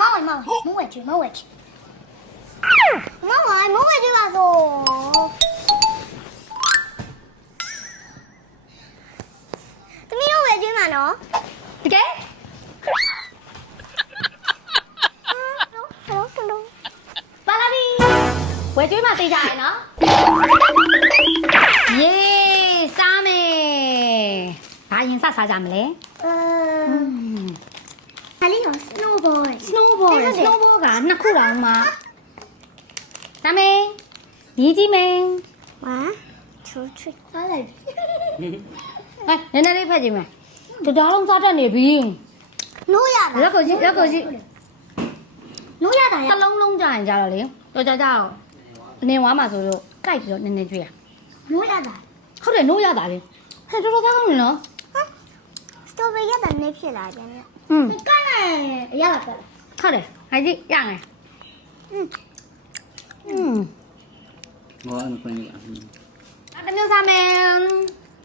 မောင်ဝဲမောင်ဝဲမဝဲကျွေးမဝဲကျွေးမောင်ဝဲမဝဲကျွေးပါဆိုတမီးတို့ဝဲကျွေးမှာနော်တကယ်ဟယ်လိုဟယ်လိုပါလာပြီဝယ်ကျွေးမှသိကြရနော်ယေးစားမယ်ဘာရင်စစားကြမလဲအဲ ဟာလီနော်စနိုးဘော် snowball အဲ့လေဒါလေ snowball ကနှစ်ခုတောင်မှဒါမင်းညီကြီးမင်းဝါချူချူထားလိုက်ဟဲ့နည်းနည်းလေးဖက်ကြည့်မယ်တတော်လုံးစားတတ်နေပြီနိုးရတာရက်ကိုကြည့်ရက်ကိုကြည့်နိုးရတာရတစ်လုံးလုံးကြရင်ကြတော့လေတော်ကြကြတော့အနေဝါမှာဆိုလို့ကြိုက်ပြီးတော့နည်းနည်းကြွေးရနိုးရတာဟုတ်တယ်နိုးရတာလေဟဲ့တော်တော်သားကောင်းနေနော်စ တော်ဘယ်ရီရတာနေဖြစ်လာပြန်တယ် อืม ကဲရတာပဲ ဟုတ်တယ်ဟိုင်ကြည့်ရငယ် อืม อืม ငေါအဲ့ခွင့်ရ အတမျိုးစားမယ်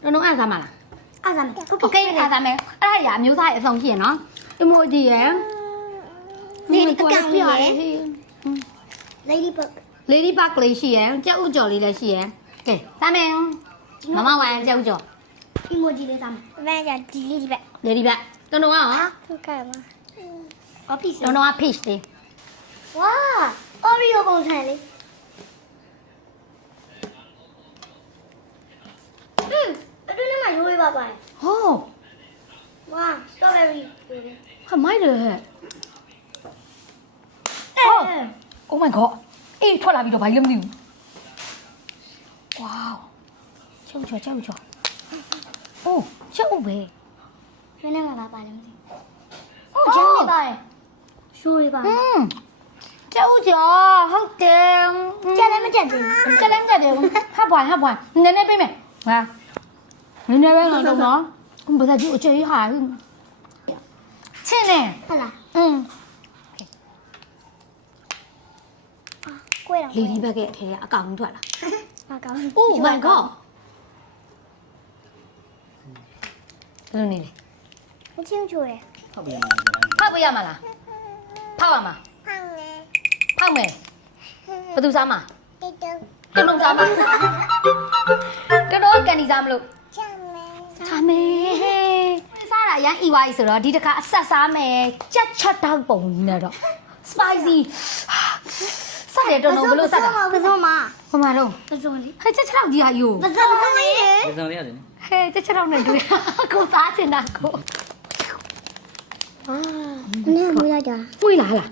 တော်တော်အဲ့စားမလား အားစားမယ် โอเคအဲ့စားမယ်အဲ့ဒါကြီးအမျိုးသားရဲ့အဆုံးရှိရနော်အမိုကြီးရယ် နေအကောင်လေးရယ် อืม lady bug lady bug လေးရှိရယ်ကြက်ဥကြော်လေးလည်းရှိရယ်ကဲစားမယ်မမဝိုင်းကြက်ဥကြော် emoji လေးစားမယ်အမေကဒီလေးဒီပဲ lady bug တော်တော်ကရောဟုတ်ကဲ့ပါ office တော်တော်က peach လေး ဝါ oreo ပုံစံလေးဟင်းအတွင်းထဲမှာရိုးရပါပါဟောဝါ strawberry ခမိုက်တယ်ဟဲ့အဲ Oh my god အေးထွက်လာပြီးတော့ဘာကြီးလဲမသိဘူး Wow ချောက်ချောက်ချောက်ချောက် အိုးချောက်ပဲ ရွှေနဲ့မှာပါလဲမသိဘူး။အော်ဂျမ်းနေပါတယ်။ရှိုးရပါ อืมချောက်ချောက်ဟုတ်တယ် ။ကြက်လည်းမကြက်သေးဘူး ကြက်လည်းမကြက်တယ်ဟာပွားဟာပွားနည်းနည်းပေးမယ်ဟာနည်းနည်းပဲငါတော့နော်ဘယ်သာကြည့်အချေးဟာချင်းနေ ။ဟုတ်လား อืม ။ကိုယ်တော့ လေဒီဘက်ကအထဲကအကောင်ထွက်လာ မကောင်း Oh my god ဘယ်လိုနေလဲ။မချင်းချိုးရယ်ဟုတ်ပြီဖောက်ပြရမလားဖောက်ရမှာ။ဖောင်းလေဖောက်မယ်ဘယ်သူစားမှာ။တိတုံးကနုံစားမှာကနုံကန်ဒီစားမလို့ချမ်းလေစားမယ်စားတာအရင်အီဝါကြီးဆိုတော့ဒီတစ်ခါအဆက်စားမယ်ကြက်ချက်တောက်ပုံကြီးနဲ့တော့ spicy စားတယ်တော်တော်ဘယ်လိုစားတာ ပစုံမ ဟိုမှာတော့ ပစုံလေး ဟဲ့ချက်ချက်တောက်ကြီးဟာယူ ပစုံလေး ဒီဆောင်လေးရတယ် ဟဲ့ချက်ချက်တောက်နဲ့တွေ့ကိုစားချင်တာကို အာနည်းမရကြ မွေးလာလား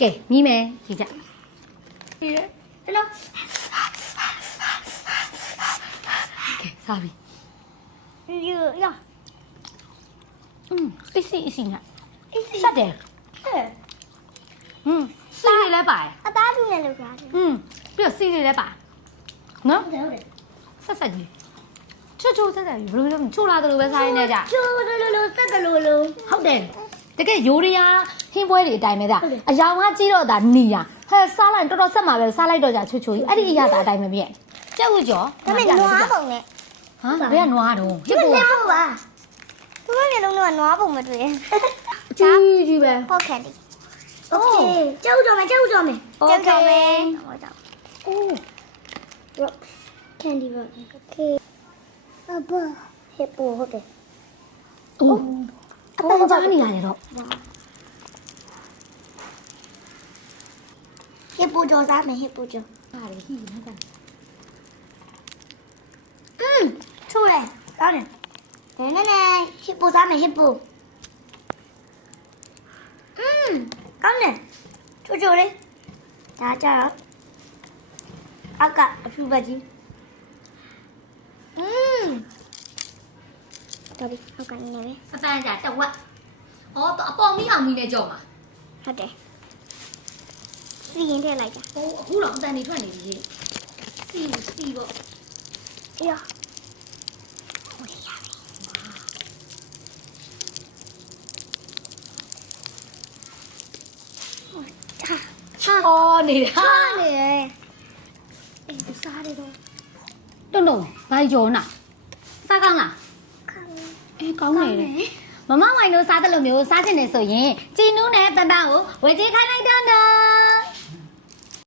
ကဲမြည်မယ်ကြီးကြဒီရ ဟယ်လို ကဲစားပြီ ယူရ อืมအစီအစီနဲ့ အေး စက်တယ် ဟဲ့ อืมစီးလေးလည်းပါတယ် အသားလူနဲ့လောက်ထားတယ်อืมပြီးတော့စီးလေးလည်းပါနော်ဟုတ်တယ်ဟုတ်တယ်ဆက်ဆက်ကြီးချိုးချိုးဆက်ဆက်ကြီးဘယ်လိုလဲချိုးလာတယ်လို့ပဲစားရင်းနေကြချိုးလိုလိုလိုစက်တလိုလိုဟုတ်တယ်တကယ်ရိုးရရားဟင်းပွဲတွေအတိုင်းပဲဒါဟုတ်တယ်အယောင်ကကြီးတော့ဒါနီရဟဲ့စားလိုက်တော်တော်ဆက်မှာပဲစားလိုက်တော့ကြချိုးချိုးကြီးအဲ့ဒီအရာဒါအတိုင်းပဲပြည့်ကြက်ဥကျော်ဒါပေမဲ့နွားပုံနဲ့ဟာဘယ်ကနွားတော့ဒီမလေးပုံပါသူမမျိုးလုံးတော့နွားပုံမတွေ့ကြီးကြီးပဲဟုတ်ကဲ့ဒီ โอเคကျောက်ကြော်မယ်ကျောက်ကြော်မယ်ကျောက်ကြော်မယ်ဟောကြောက် အိုး rock candy rock โอเคအဘဟေပိုဟုတ်တယ် အိုးအပန်းကြားနေရတယ်တော့ ဟေပိုကြော်စားမယ်ဟေပိုကြော် ဟာလေဟိနေတယ် อืมချိုးတယ်ကောင်းတယ်နဲနဲနဲဟေပိုစားမယ်ဟေပို ချိုးချိုးလေးဒါကြတော့အကအဖြူပါကြီးอืมတော်ပြီဟုတ်ကနေပဲအပန်းကြားတဝက်ဟောအပေါ်မီးအောင်မီးနဲ့ကြော်မှာဟုတ်တယ်စီရင်ထည့်လိုက်တာဟိုအခုတော့အတန်နေထွက်နေပြီစီစီပေါ့အေးရဟိုရရဟာ အော် နေတာဟာနေအေးသူစားတယ်တော့တုံတုံဘာကြော်နာစားကောင်းလားခံအေးကောင်းနေတယ်မမမဝိုင်တို့စားတယ်လို့မျိုးစားချင်တယ်ဆိုရင်ជីနူးနဲ့ပန်ပန်ကိုဝယ်ကြေးခိုင်းလိုက်တော့နော်